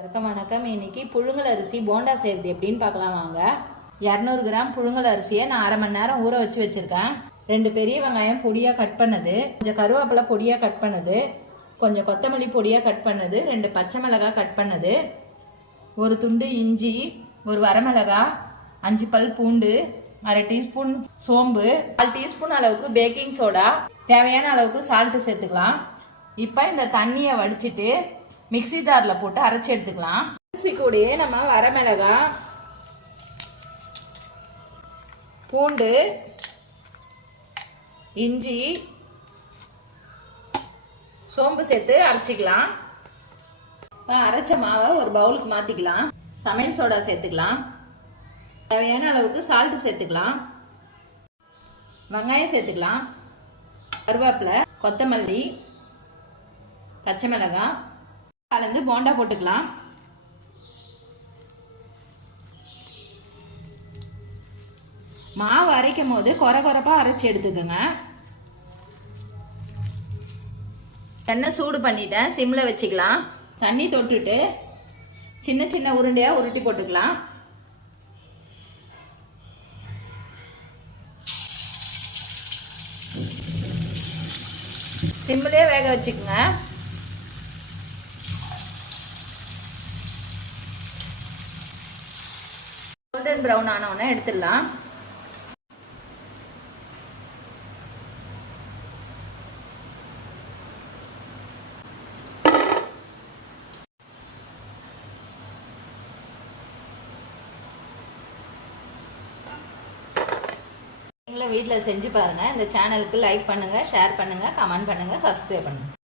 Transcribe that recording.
வணக்கம் வணக்கம். இன்னைக்கு புழுங்கல் அரிசி போண்டா செய்யறது எப்படின்னு பார்க்கலாம் வாங்க. இரநூறு கிராம் புழுங்கல் அரிசியை நான் அரை மணி நேரம் ஊற வச்சு வச்சிருக்கேன். ரெண்டு பெரிய வெங்காயம் பொடியாக கட் பண்ணது. கொஞ்சம் கருவேப்பிலை பொடியாக கட் பண்ணது. கொஞ்சம் கொத்தமல்லி பொடியாக கட் பண்ணது. ரெண்டு பச்சை மிளகாய் கட் பண்ணது. ஒரு துண்டு இஞ்சி ஒரு வரமிளகாய் அஞ்சு பல் பூண்டு அரை டீஸ்பூன் சோம்பு கால் டீஸ்பூன் அளவுக்கு பேக்கிங் சோடா தேவையான அளவுக்கு சால்ட்டு சேர்த்துக்கலாம். இப்போ இந்த தண்ணியை வடிச்சிட்டு மிக்ஸி ஜாரில் போட்டு அரைச்சி எடுத்துக்கலாம். அரிசி கூடயே நம்ம வரமிளகா பூண்டு இஞ்சி சோம்பு சேர்த்து அரைச்சிக்கலாம். இப்போ அரைச்ச மாவை ஒரு பவுலுக்கு மாற்றிக்கலாம் சமையல் சோடா சேர்த்துக்கலாம். தேவையான அளவுக்கு சால்ட்டு சேர்த்துக்கலாம். வெங்காயம் சேர்த்துக்கலாம். கருவேப்பிலை கொத்தமல்லி பச்சை மிளகாய் கலந்து போண்டா போட்டுக்கலாம். மாவு அரைக்கும் போது குறை குறைப்பா அரைச்சி எடுத்துக்கோங்க. எண்ணெய் சூடு பண்ணிட்டேன். சிம்மில் வச்சுக்கலாம். தண்ணி தொட்டுட்டு சின்ன சின்ன உருண்டையாக உருட்டி போட்டுக்கலாம். சிம்மிலே வேக வச்சுக்கோங்க. கோல்டன் ப்ரௌன் ஆனவுடனே எடுத்துடலாம். நீங்களும் வீட்டில் செஞ்சு பாருங்கள் இந்த சேனலுக்கு லைக் பண்ணுங்கள் ஷேர் பண்ணுங்கள் கமெண்ட் பண்ணுங்கள் சப்ஸ்கிரைப் பண்ணுங்கள்